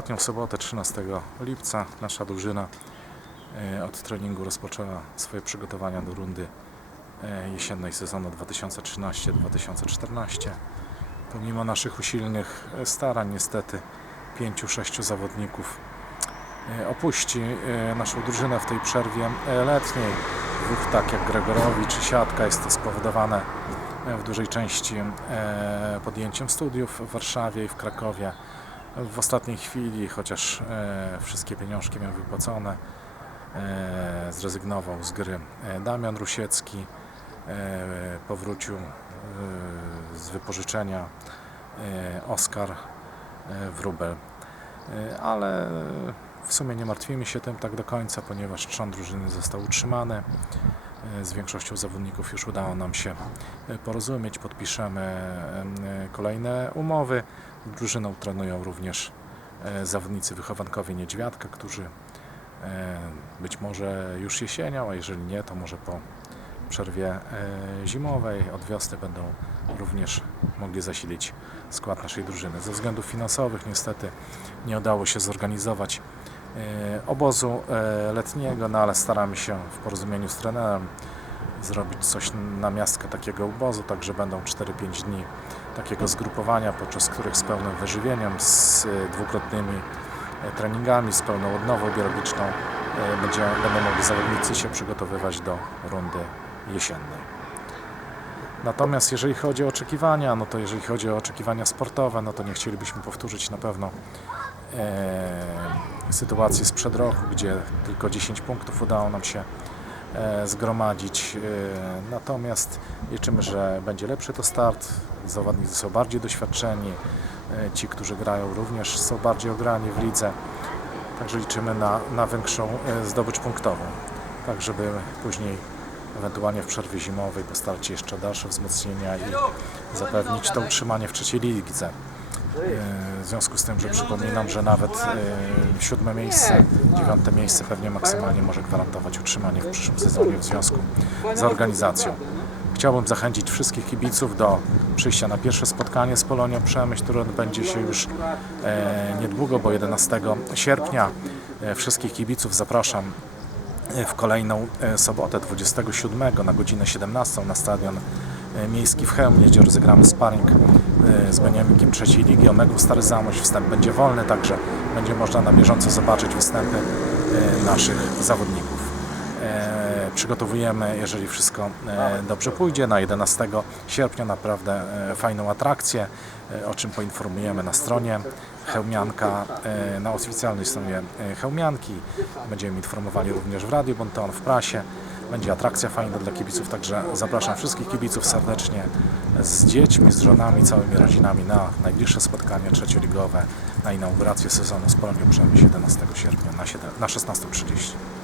Ostatnią sobotę 13 lipca nasza drużyna e, od treningu rozpoczęła swoje przygotowania do rundy e, jesiennej sezonu 2013-2014. Pomimo naszych usilnych e, starań niestety pięciu, sześciu zawodników opuści naszą drużynę w tej przerwie letniej. Dwóch tak jak Gregorowicz czy Siatka jest to spowodowane w dużej części podjęciem studiów w Warszawie i w Krakowie w ostatniej chwili, chociaż e, wszystkie pieniążki miał wypłacone, e, zrezygnował z gry e, Damian Rusiecki, powrócił z wypożyczenia Oskar e, Wrubel. Ale w sumie nie martwimy się tym tak do końca, ponieważ trzon drużyny został utrzymany. Z większością zawodników już udało nam się porozumieć, podpiszemy kolejne umowy. Drużyną trenują również e, zawodnicy wychowankowie Niedźwiadka, którzy e, być może już jesienią, a jeżeli nie, to może po przerwie e, zimowej od wiosny będą również mogli zasilić skład naszej drużyny. Ze względów finansowych niestety nie udało się zorganizować obozu letniego, no ale staramy się w porozumieniu z trenerem zrobić coś na miastkę takiego obozu, także będą 4-5 dni takiego zgrupowania, podczas których z pełnym wyżywieniem, z e, dwukrotnymi e, treningami, z pełną odnową biologiczną e, będzie, będą mogli zawodnicy się przygotowywać do rundy jesiennej. Natomiast jeżeli chodzi o oczekiwania, no to jeżeli chodzi o oczekiwania sportowe, no to nie chcielibyśmy powtórzyć na pewno e, sytuację sprzed roku, gdzie tylko 10 punktów udało nam się zgromadzić. E, natomiast liczymy, że będzie lepszy to start. Zawodnicy są bardziej doświadczeni. E, ci, którzy grają również są bardziej ograni w lidze. Także liczymy na, na większą e, zdobycz punktową. Tak, żeby później ewentualnie w przerwie zimowej postarać jeszcze dalsze wzmocnienia i zapewnić to utrzymanie w trzeciej lidze. E, W związku z tym, że przypominam, że nawet e, siódme miejsce, dziewiąte miejsce pewnie maksymalnie może gwarantować utrzymanie w przyszłym sezonie w związku z organizacją. Chciałbym zachęcić wszystkich kibiców do przyjścia na pierwsze spotkanie z Polonią Przemyśl, które odbędzie się już e, niedługo, bo 11 sierpnia. Wszystkich kibiców zapraszam w kolejną e, sobotę 27 na godzinę 17 na stadion e, miejski w Chełmie, gdzie rozegramy sparring e, z Beniamikiem trzeciej ligi Omegą Stary Zamość. Wstęp będzie wolny, także będzie można na bieżąco zobaczyć występy naszych zawodników. E, Przygotowujemy, jeżeli wszystko e, dobrze pójdzie, na 11 sierpnia naprawdę e, fajną atrakcję, o czym poinformujemy na stronie Chełmianka, na oficjalnej stronie Chełmianki. Będziemy informowali również w Radiu Bonton, w prasie. Będzie atrakcja fajna dla kibiców, także zapraszam wszystkich kibiców serdecznie z dziećmi, z żonami, całymi rodzinami na najbliższe spotkanie trzecioligowe, na inaugurację sezonu z Polonią Przemysł 11 sierpnia na, 7 na 16.30.